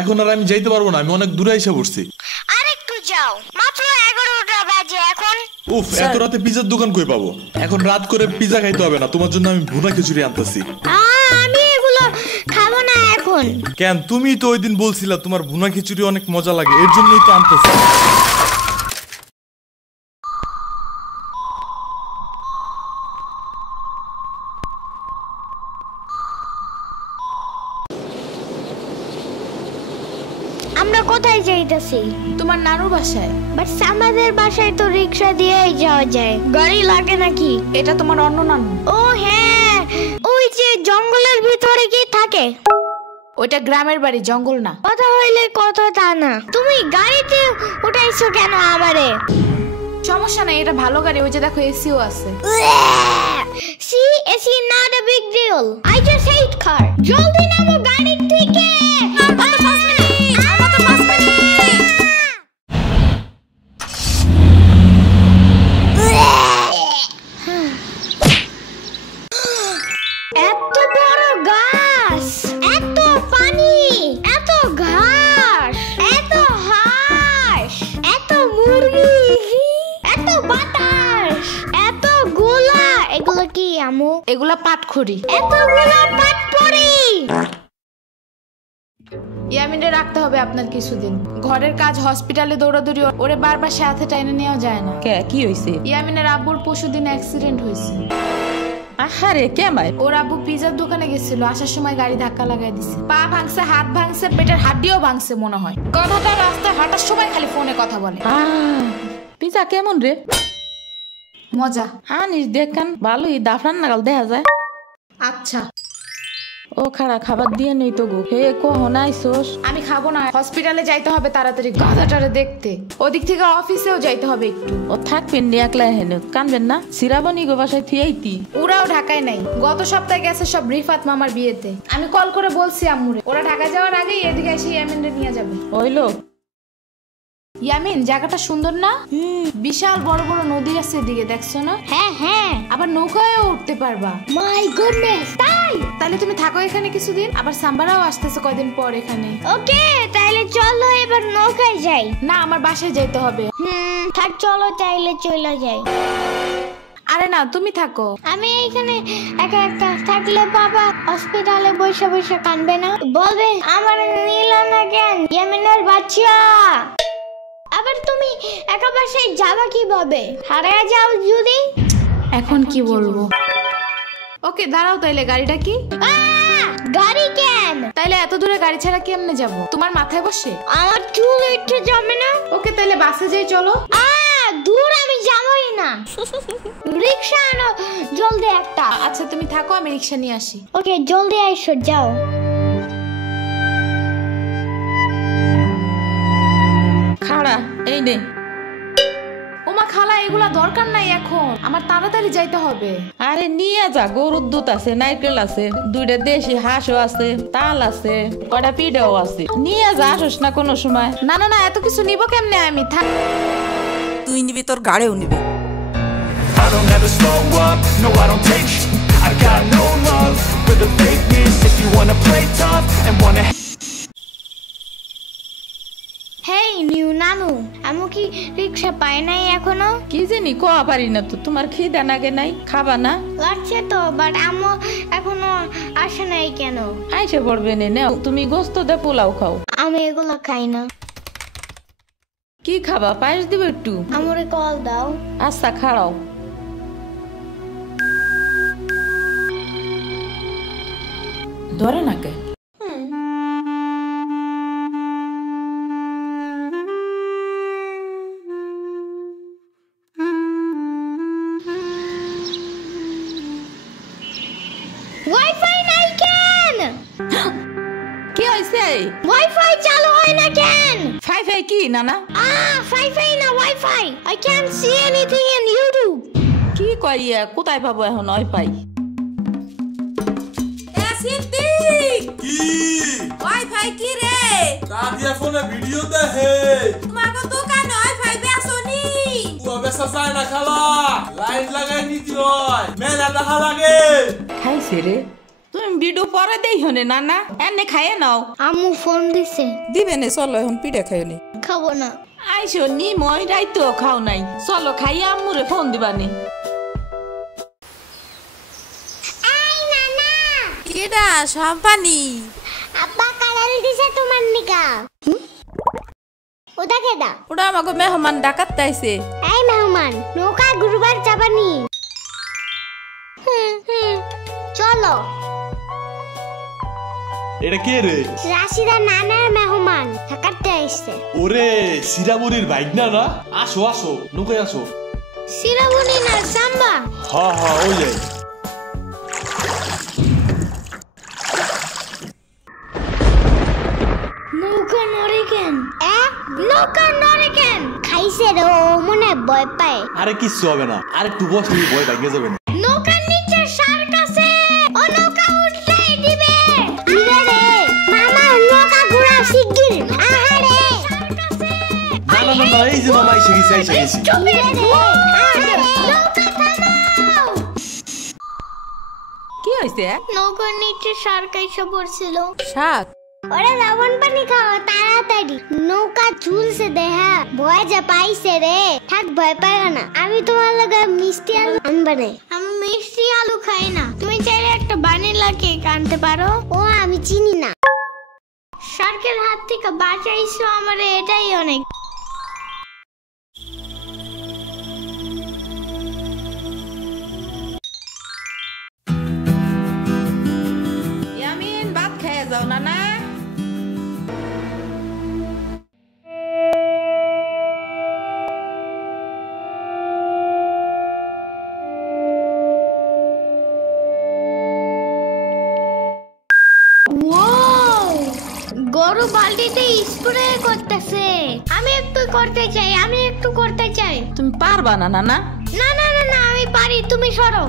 এখন আর আমি যাইতে পারবো না, আমি অনেক দূরে এসে পড়ছি। আরেকটু যাও, মাত্র 11টা বাজে এখন। উফ, এত রাতে পিজার দোকান কই পাবো? এখন রাত করে পিজা খাইতে হবে না, তোমার জন্য আমি ভুনা খিচুড়ি আনতেছি। আমি এগুলো খাবো না এখন। কেন? তুমি তো ওই দিন বলছিলা তোমার ভুনা খিচুড়ি অনেক মজা লাগে, এর জন্যই তো আনতেছি। আমরা কোথায় যাইতেছি? তোমার নানুর বাসায়। বাট আমাদের বাসায় তো রিক্সা দিয়েই যাওয়া যায়, গাড়ি লাগে নাকি? এটা তোমার অন্য নানু। ও হ্যাঁ, ওই যে জঙ্গলের ভিতরে কি থাকে? ওইটা গ্রামের বাড়ি, জঙ্গল না। কথা হইলে কথা তা না। তুমি গাড়িতে উঠাইছো কেন আমারে? সমস্যা নাই, এটা ভালো গাড়ি। ওই যে দেখো এসিও আছে। See AC not a big deal, I just hate car. জলদি নামো গাড়ি থেকে। এত বড় গাছ, এত পানি, এত ঘাস, এত হাঁস, এত মুরগি, এত বাতাস, এত গোলা। এগুলো কি আমু? এগুলা পাটখড়ি। এতগুলো পাটপড়ি। ইয়ামিনে রাখতে হবে আপনার কিছুদিন। ঘরের কাজ, হসপিটালে দৌড়াদৌড়ি, ওরে বারবার সাথে টাইনে নেওয়া যায় না। কি হইছে? ইয়ামিনের আব্বুর পরশুদিন অ্যাক্সিডেন্ট হয়েছে। আহারে কেমাই? ওর আব্বু পিজার দোকানে গেছিল, আসার সময় গাড়ি ধাক্কা লাগাই দিছে। পা ভাঙছে, হাত ভাঙছে, পেটের হাড্ডিও ভাঙছে মনে হয়। কথাটা রাস্তায় হাঁটার সময় খালি ফোনে কথা বলে। পিজা কেমন রে? মজা। আনিস দেখান, ভালোই দাফরান নাগাল দেখা যায়। আচ্ছা। ও খাড়া খাবার দিয়ে নেই তো গো। হে কখন আইসোস? আমি খাবো না, হসপিটালে যাইতে হবে তাড়াতাড়ি গাধাটারে দেখতে। ওদিক থেকে অফিসেও যাইতে হবে একটু। ও থাকবেন নি একলা হেন, কানবেন না? সিরাবনি গো বাসায় থিয়াইতি। ওরাও ঢাকায় নাই, গত সপ্তাহে গেছে সব রিফাত মামার বিয়েতে। আমি কল করে বলছি আম্মুরে, ওরা ঢাকায় যাওয়ার আগেই এদিকে এসে ইয়ামিনরে নিয়ে যাবে। ওইলো ইয়ামিন, জায়গাটা সুন্দর না? বিশাল বড় বড় নদী আছে এদিকে, দেখছো না? হ্যাঁ হ্যাঁ, আবার নৌকায়ও উঠতে পারবা। মাই গুডনেস, তাই? তাহলে তুমি থাকো এখানে কিছুদিন, আবার সাম্বারাও আসতেছে কয়দিন পর এখানে। ওকে, তাহলে চলো এবার নৌকায় যাই। না, আমার বাসায় যাইতে হবে। থাক, চলো তাইলে চলে যাই। আরে না, তুমি থাকো। আমি এইখানে একা একা থাকলে বাবা হসপিটালে বসে বসে কানবে না? বলবে আমার নিল না কেন ইয়ামিনের বাচ্চা। আবার তুমি একা বাসায় যাবা কিভাবে? হারিয়ে যাও যদি? এখন কি বলবো? ওকে দাঁড়াও, তাইলে গাড়িটা কি? গাড়ি কেন? তাইলে এত দূরে গাড়ি ছাড়া কেমনে যাব? তোমার মাথায় বসে? আমার চুল উঠে যাবে না? ওকে, তাইলে বাসে যাই, চলো। দূর আমি যাবই না। রিক্সা আনো জলদি একটা। আচ্ছা তুমি থাকো, আমি রিক্সা নিয়ে আসি। ওকে, জলদি আইসো, যাও। খাড়া এই নে। ওমা খালা, এগুলা দরকার নাই এখন, আমার তাড়াতাড়ি যাইতে হবে। আরে নিয়ে যা, গরুর দুধ আছে, নারকেল আছে, 2টা দেশি হাঁসও আছে, তাল আছে, কয়টা পিঠাও আছে। নিয়ে যা, আসস না কোনো সময়? না না না, এত কিছু নিব কেমনে আমি? থাক। তুই নিবি, তোর গাড়েও নিবি। I don't ever slow up, no I don't take I got no love for the fakeness. If you wanna play tough and wanna hey new নানু, আমু কি রিক্সা পায় নাই এখনো? কি জানি, কোয়া পারি না তো। তোমার খিদা নাগে নাই? খাবা না? লাগছে তো, বাট আমু এখনো আসে নাই কেন? আইসে পড়বে নে, নাও তুমি গোস্ত দে পোলাও খাও। আমি এগুলো খাই না। কি খাবা? পায়েস দিব একটু? আমুরে কল দাও। আচ্ছা খাড়াও। ধরে নাকে। ওয়াইফাই নাই কেন? কি হইছে? ওয়াইফাই চালু হয় না কেন? ফাই কি নানা? ওয়াইফাই না, wifi. I can't see anything in YouTube. কি কইয়া, কোথায় পাবো এখন ওয়াইফাই? কি ওয়াইফাই কি রে? দাদিয়া ফোনে ভিডিও দেখে। তোমাকে দোকানে ওয়াইফাই বেসনি? ও বেসা যায় না খালা, লাইন লাগাই নিতে হয়, মেলা দেখা লাগে। খাইছে রে? তুমি ভিডিও পরে দেই হনে নানা এনে খাইয়ে নাও। আম্মু ফোন দিছে। দিবে নে, চলো এখন পিঠা খাই নি। খাবো না। আইসো নি মই রাইতো খাও নাই, চলো খাইয়া আম্মুরে ফোন দিবানি। কেডা সম্পানি? আব্বা কালাল দিছে তোমার নিকা। ওটা কেডা? ওটা আমাকে মেহমান ডাকাত তাইছে। এই মেহমান, নৌকা ঘুরবার যাবানি? চলো। এটা কে রে? রাশিদা নানার মেহমান থাকাতে আইছে। ওরে সিরাবুরির বাইক না না? আসো আসো, নৌকায় আসো। সিরাবুনি না সাম্বা? হ্যাঁ হ্যাঁ ওই যাই। নৌকা নড়ে কেন? নৌকা নড়ে কেন? খাইছে রে, ও মনে ভয় পায়। আরে কিচ্ছু হবে না, আর একটু বসলে ভয় ভাঙে যাবে না। নৌকার নিচে শার্ক আছে, ও নৌকা উঠতেই দিবে। ইরে রে মামা, নৌকা ঘোরা শিগগির। আহারে শার্ক আছে। না না না না, এই যে মামা এসে গেছে এসে গেছে। ইরে রে আহারে, নৌকা থামাও। কি হইছে? নৌকার নিচে শার্ক এসে পড়ছিল। শাক? ওরে লবণ পানি খাও তাড়াতাড়ি, নৌকা ঝুলছে দেহা। ভয় যা পাইছে রে, থাক ভয় পাইও না। আমি তোমার লগে মিষ্টি আলু আনবানে। আমি মিষ্টি আলু খাই না। তুমি চাইলে একটা ভ্যানিলা কেক আনতে পারো। ও আমি চিনি না। শার্কের হাত থেকে বাঁচাইছো আমারে, এটাই অনেক। ইয়ামিন ভাত খেয়ে যাও নানা। গরু বালতিতে স্প্রে করতেছে। আমি একটু করতে চাই, আমি একটু করতে চাই। তুমি পারবা না নানা? না না না না, আমি পারি, তুমি সরো।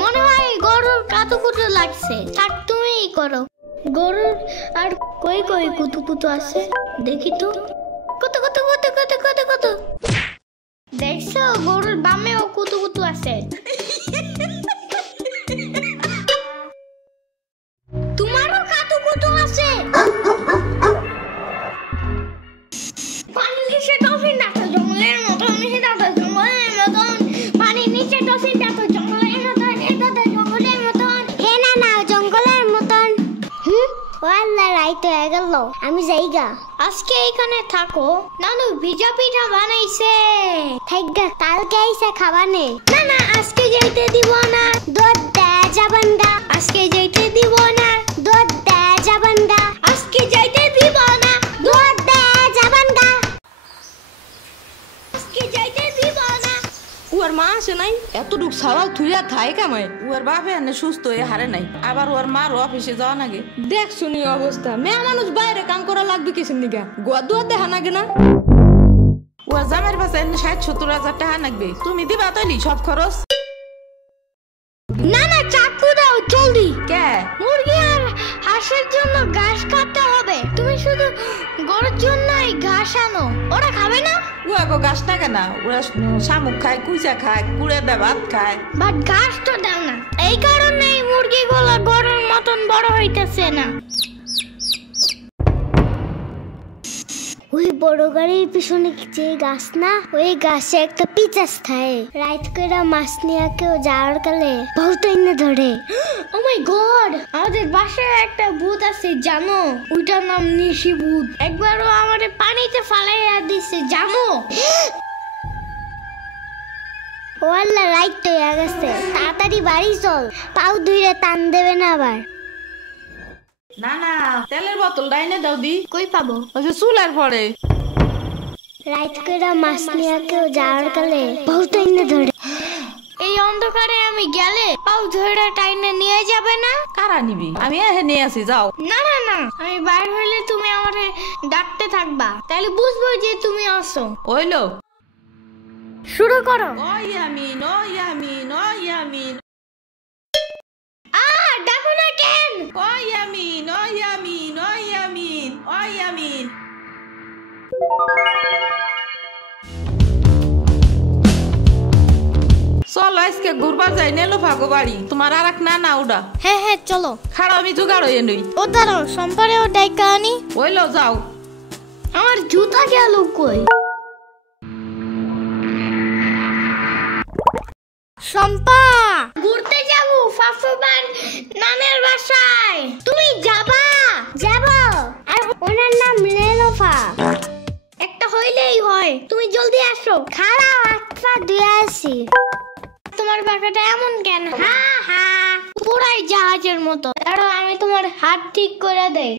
মনে হয় গরুর কাতুকুতু লাগছে। থাক তুমিই করো। গরুর আর কই কই কুতুকুতু আছে দেখি তো। কত কত কত কত কত কত। দেখছো গরুর বামেও কুতুকুতু আছে। তোমারও কাতুকুতু আছে। পানির নিচে ডলফিন দেখো জঙ্গলের মতন, নিচে দেখো জঙ্গলের মতন। পানির নিচে ডলফিন দেখো জঙ্গলের মতন, এটা তো জঙ্গলের মতন। হে না না, জঙ্গলের মতন। ও আল্লাহ, রাইত হয়ে গেল, আমি যাইগা। আজকে এখানে থাকো। নানু ভিজা পিঠা বানাইছে, থাইগা কালকে আইসা খাবানে। না না, আজকে যাইতে দিব না, দুধ দেয়া যাবেন গা। আজকে যাইতে দিব না, দুধ দেয়া যাবেন গা। আজকে যাইতে দিব না, দুধ দেয়া যাবেন গা। আজকে যাইতে দিব না। ওর মা আসে নাই, এতটুক সাওয়াল থুইয়া খায় কামায়। ওর বাপে এনে সুস্থ হয়ে হারে নাই, আবার ওর মার অফিসে যাওয়া নাগে। দেখ শুনি অবস্থা, মেয়ে মানুষ বাইরে কাম করা লাগবে কিসের নিগা? গোয়া দুয়া দেখা নাগে না? ওর জামের পাশে ৬০-৭০ হাজার টাকা লাগবে, তুমি দিবা তৈলি সব খরচ? না না, চাকু দাও জলদি। কে? মুরগি আর হাঁসের জন্য ঘাস কাটতে হবে। তুমি শুধু গরুর জন্যই ঘাস আনো, ওরা খাবে না। ওরা গাছ টাকা না, ওরা শামুক খায়, কুইচা খায়, কুড়ে দেয়, ভাত খায়। বাট ঘাস তো দাও না, এই কারণেই মুরগিগুলো গরুর মতন বড় হইতেছে না। ওই বড় গাড়ির পিছনে যে গাছ না, ওই গাছে একটা পিচাস থাকে। রাইত করে মাছ নিয়ে কেউ যাওয়ার কালে বহুত এনে ধরে। ও মাই গড, আমাদের বাসায় একটা ভূত আছে জানো? ওইটার নাম নিশি ভূত। একবারও আমাদের পানিতে ফালাইয়া দিছে জানো? ও আল্লাহ, রাইত হয়ে গেছে, তাড়াতাড়ি বাড়ি চল, পাও ধুইরে টান দেবে না আবার। না না, তেলের বোতল ডাইনে দাও দি। কই পাবো? ওই যে চুলার পরে। রাইত করে মাছ নিয়ে কেউ যাওয়ার কালে বহুত এনে ধরে। এই অন্ধকারে আমি গেলে পাও ধরে টাইনে নিয়ে যাবে না? কারা নিবি? আমি এহে নিয়ে আসি, যাও। না না না, আমি বাইরে হইলে তুমি আমারে ডাকতে থাকবা, তাহলে বুঝবো যে তুমি আসো। হইলো, শুরু করো। ও ইয়ামিন, ও ইয়ামিন, ও ইয়ামিন। ডাকো না কেন? ও ইয়ামিন, ও ইয়ামিন, ও ইয়ামিন, ও ইয়ামিন। চলো আজকে ঘুরবার যাই নেলো ভাগো বাড়ি তোমার আর এক না ওটা হ্যাঁ হ্যাঁ চলো। খাড়া আমি জোগাড় হয়ে নই ও দাঁড়াও সম্পারেও ডাইকা আনি। ওইলো যাও। আমার জুতা গেল কই? শম্পা ঘুরতে যাব ফাফুবার নানের বাসায়। তুমি যাবা? যাব। আর ওনার নাম লেলোফা। একটা হইলেই হয়, তুমি জলদি আসো। খারাপ আটটা দিয়ে আসি। তোমার পাখাটা এমন কেন? হা হা পুরাই জাহাজের মতো। দাঁড়াও আমি তোমার হাত ঠিক করে দেই।